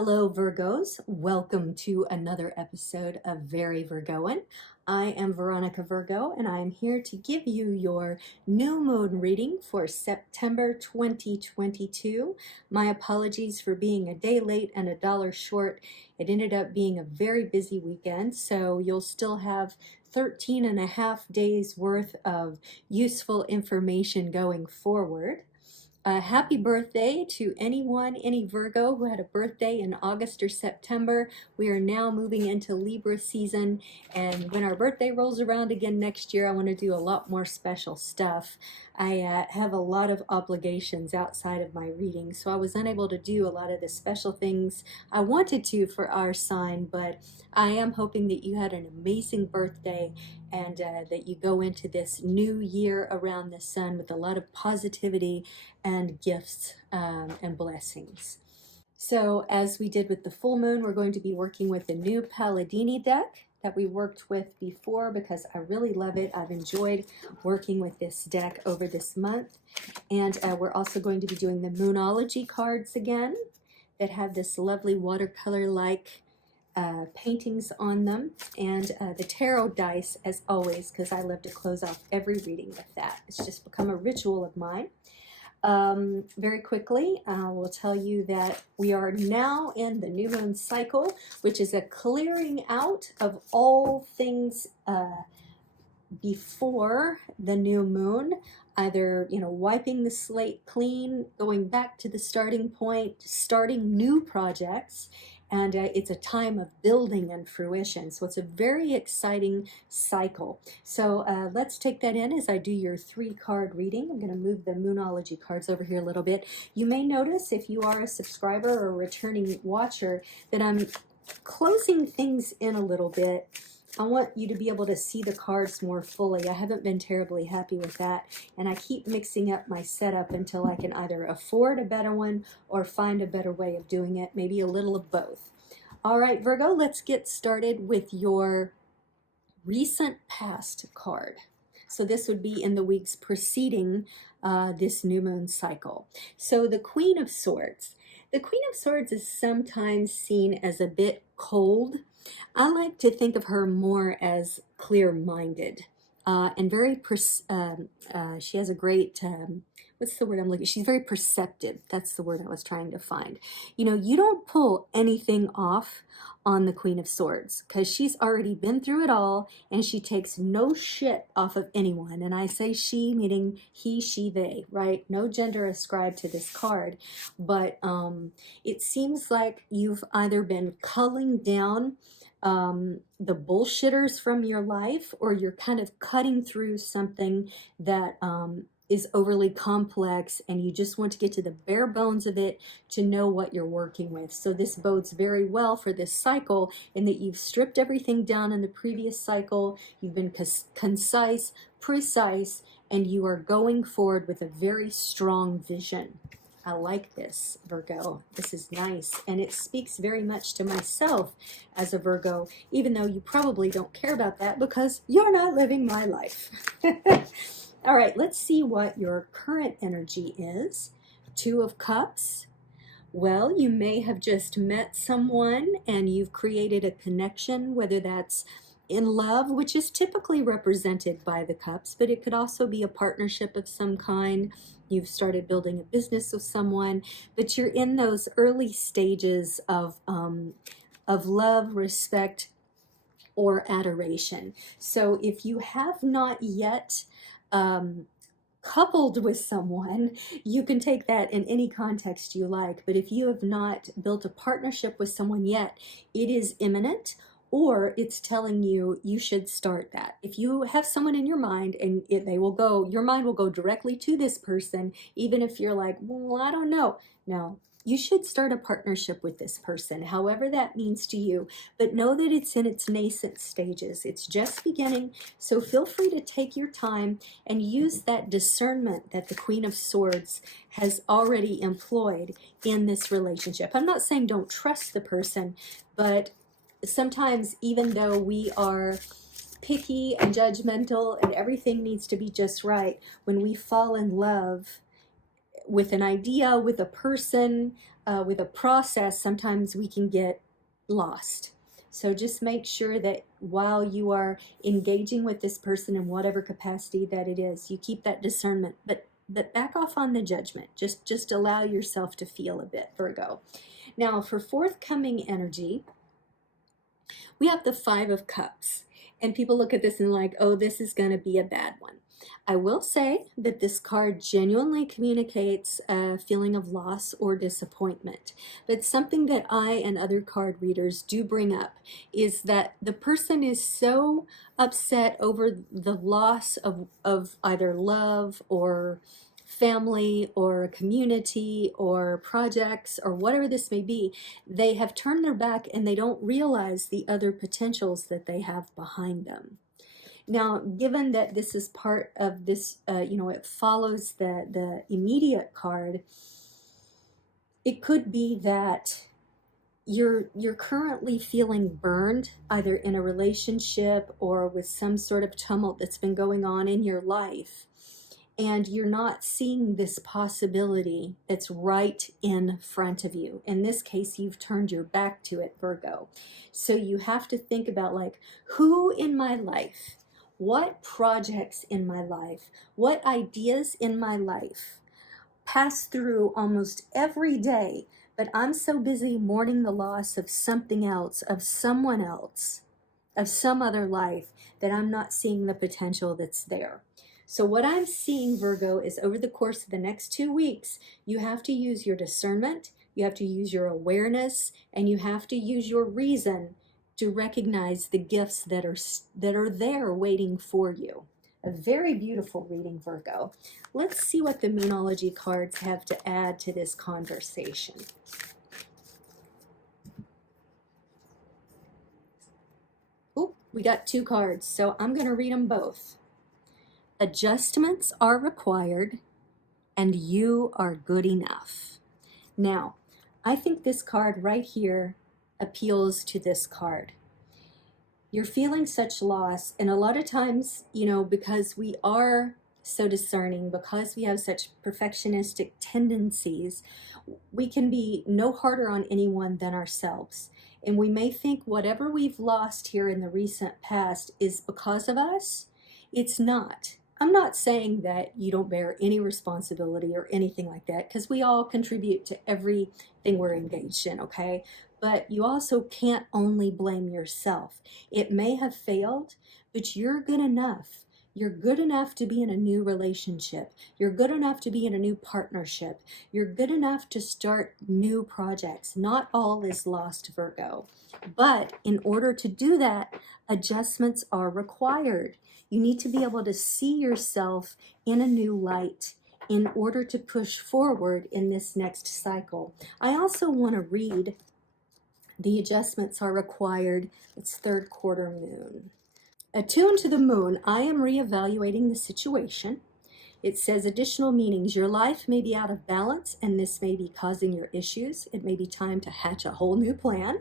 Hello, Virgos. Welcome to another episode of Very Virgoan. I am Veronica Virgo, and I am here to give you your new moon reading for September 2022. My apologies for being a day late and a dollar short. It ended up being a very busy weekend, so you'll still have 13 and a half days worth of useful information going forward. Happy birthday to any Virgo who had a birthday in August or September. We are now moving into Libra season, and when our birthday rolls around again next year, I want to do a lot more special stuff. I have a lot of obligations outside of my reading, so I was unable to do a lot of the special things I wanted to for our sign, but I am hoping that you had an amazing birthday and that you go into this new year around the sun with a lot of positivity and gifts and blessings. So as we did with the full moon, we're going to be working with the new Palladini deck that we worked with before because I really love it. I've enjoyed working with this deck over this month. And we're also going to be doing the Moonology cards again that have this lovely watercolor-like paintings on them, and the tarot dice as always, because I love to close off every reading with that. It's just become a ritual of mine. Very quickly, I will tell you that we are now in the new moon cycle, which is a clearing out of all things before the new moon, either wiping the slate clean, going back to the starting point, starting new projects, and it's a time of building and fruition. So it's a very exciting cycle. So let's take that in as I do your 3-card reading. I'm going to move the Moonology cards over here a little bit. You may notice, if you are a subscriber or a returning watcher, that I'm closing things in a little bit. I want you to be able to see the cards more fully. I haven't been terribly happy with that, and I keep mixing up my setup until I can either afford a better one or find a better way of doing it, maybe a little of both. All right, Virgo, let's get started with your recent past card. So this would be in the weeks preceding this new moon cycle. So the Queen of Swords. The Queen of Swords is sometimes seen as a bit cold. I like to think of her more as clear-minded and very, she has a great, what's the word I'm looking, she's very perceptive. That's the word I was trying to find. You don't pull anything off on the Queen of Swords because she's already been through it all, and she takes no shit off of anyone. And I say she, meaning he, she, they, right? No gender ascribed to this card. But it seems like you've either been culling down the bullshitters from your life, or you're kind of cutting through something that is overly complex, and you just want to get to the bare bones of it to know what you're working with. So this bodes very well for this cycle in that you've stripped everything down in the previous cycle. You've been concise, precise, and you are going forward with a very strong vision. I like this, Virgo. This is nice, and it speaks very much to myself as a Virgo, even though you probably don't care about that because you're not living my life. All right, let's see what your current energy is. 2 of Cups. Well, you may have just met someone and you've created a connection, whether that's in love, which is typically represented by the cups, but it could also be a partnership of some kind. You've started building a business with someone, but you're in those early stages of love, respect, or adoration. So if you have not yet coupled with someone, you can take that in any context you like. But if you have not built a partnership with someone yet, it is imminent, or it's telling you you should start that. If you have someone in your mind and your mind will go directly to this person, even if you're like, well, I don't know. No, you should start a partnership with this person, however that means to you, but know that it's in its nascent stages. It's just beginning, so feel free to take your time and use that discernment that the Queen of Swords has already employed in this relationship. I'm not saying don't trust the person, but sometimes, even though we are picky and judgmental and everything needs to be just right, when we fall in love, with an idea, with a person, with a process, sometimes we can get lost. So just make sure that while you are engaging with this person in whatever capacity that it is, you keep that discernment, but back off on the judgment. Just allow yourself to feel a bit, Virgo. Now, for forthcoming energy, we have the Five of Cups. And people look at this and like, oh, this is going to be a bad one. I will say that this card genuinely communicates a feeling of loss or disappointment. But something that I and other card readers do bring up is that the person is so upset over the loss of either love or family or community or projects or whatever this may be, they have turned their back and they don't realize the other potentials that they have behind them. Now, given that this is part of this, it follows the immediate card, it could be that you're currently feeling burned, either in a relationship or with some sort of tumult that's been going on in your life. And you're not seeing this possibility that's right in front of you. In this case, you've turned your back to it, Virgo. So you have to think about, like, who in my life, what projects in my life, what ideas in my life pass through almost every day, but I'm so busy mourning the loss of something else, of someone else, of some other life, that I'm not seeing the potential that's there. So what I'm seeing, Virgo, is over the course of the next 2 weeks, you have to use your discernment, you have to use your awareness, and you have to use your reason to recognize the gifts that are there waiting for you. A very beautiful reading, Virgo. Let's see what the Moonology cards have to add to this conversation. Oh, we got 2 cards, so I'm going to read them both. Adjustments are required, and you are good enough. Now, I think this card right here appeals to this card. You're feeling such loss, and a lot of times, because we are so discerning, because we have such perfectionistic tendencies, we can be no harder on anyone than ourselves. And we may think whatever we've lost here in the recent past is because of us. It's not. I'm not saying that you don't bear any responsibility or anything like that, because we all contribute to everything we're engaged in, okay? But you also can't only blame yourself. It may have failed, but you're good enough. You're good enough to be in a new relationship. You're good enough to be in a new partnership. You're good enough to start new projects. Not all is lost, Virgo. But in order to do that, adjustments are required. You need to be able to see yourself in a new light in order to push forward in this next cycle. I also want to read the adjustments are required. It's 3rd quarter moon. Attuned to the moon, I am reevaluating the situation. It says additional meanings. Your life may be out of balance, and this may be causing your issues. It may be time to hatch a whole new plan.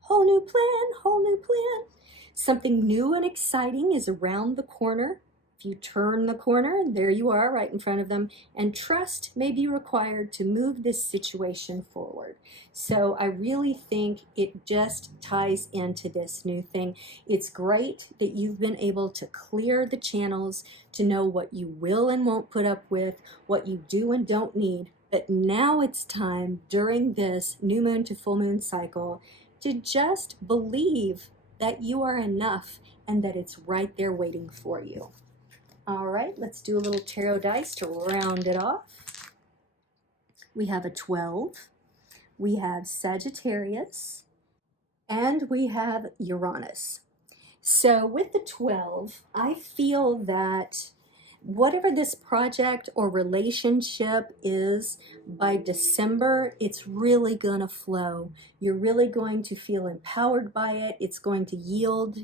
Whole new plan, whole new plan. Something new and exciting is around the corner. If you turn the corner, there you are right in front of them, and trust may be required to move this situation forward. So I really think it just ties into this new thing. It's great that you've been able to clear the channels to know what you will and won't put up with, what you do and don't need. But now it's time during this new moon to full moon cycle to just believe that you are enough and that it's right there waiting for you. All right, let's do a little tarot dice to round it off. We have a 12, we have Sagittarius, and we have Uranus. So with the 12, I feel that whatever this project or relationship is, by December, it's really going to flow. You're really going to feel empowered by it. It's going to yield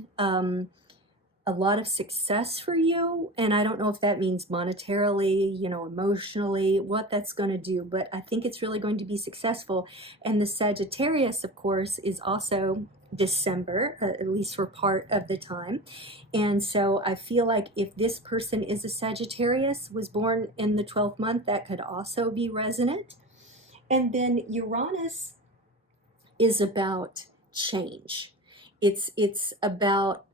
a lot of success for you. And I don't know if that means monetarily, you know, emotionally, what that's going to do, but I think it's really going to be successful. And the Sagittarius, of course, is also December, at least for part of the time. And so I feel like if this person is a Sagittarius, was born in the 12th month, that could also be resonant. And then Uranus is about change. It's about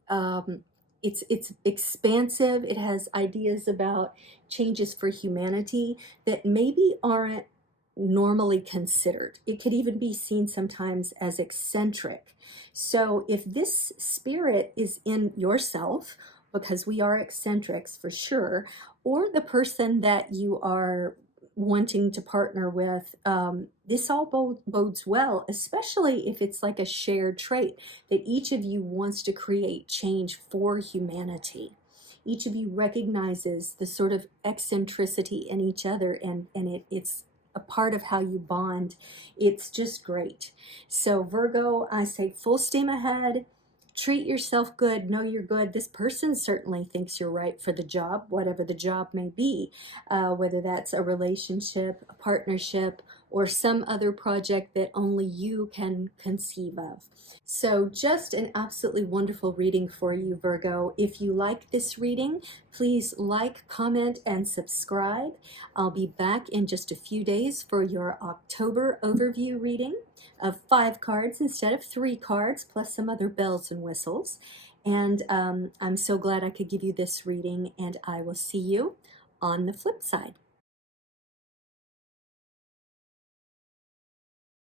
it's expansive. It has ideas about changes for humanity that maybe aren't normally considered. It could even be seen sometimes as eccentric. So if this spirit is in yourself, because we are eccentrics for sure, or the person that you are wanting to partner with, this all bodes well, especially if it's like a shared trait that each of you wants to create change for humanity. Each of you recognizes the sort of eccentricity in each other, and it's a part of how you bond. It's just great. So Virgo, I say full steam ahead. Treat yourself good, know you're good. This person certainly thinks you're right for the job, whatever the job may be, whether that's a relationship, a partnership, or some other project that only you can conceive of. So just an absolutely wonderful reading for you, Virgo. If you like this reading, please like, comment, and subscribe. I'll be back in just a few days for your October overview reading of 5 cards instead of 3 cards, plus some other bells and whistles. And I'm so glad I could give you this reading, and I will see you on the flip side.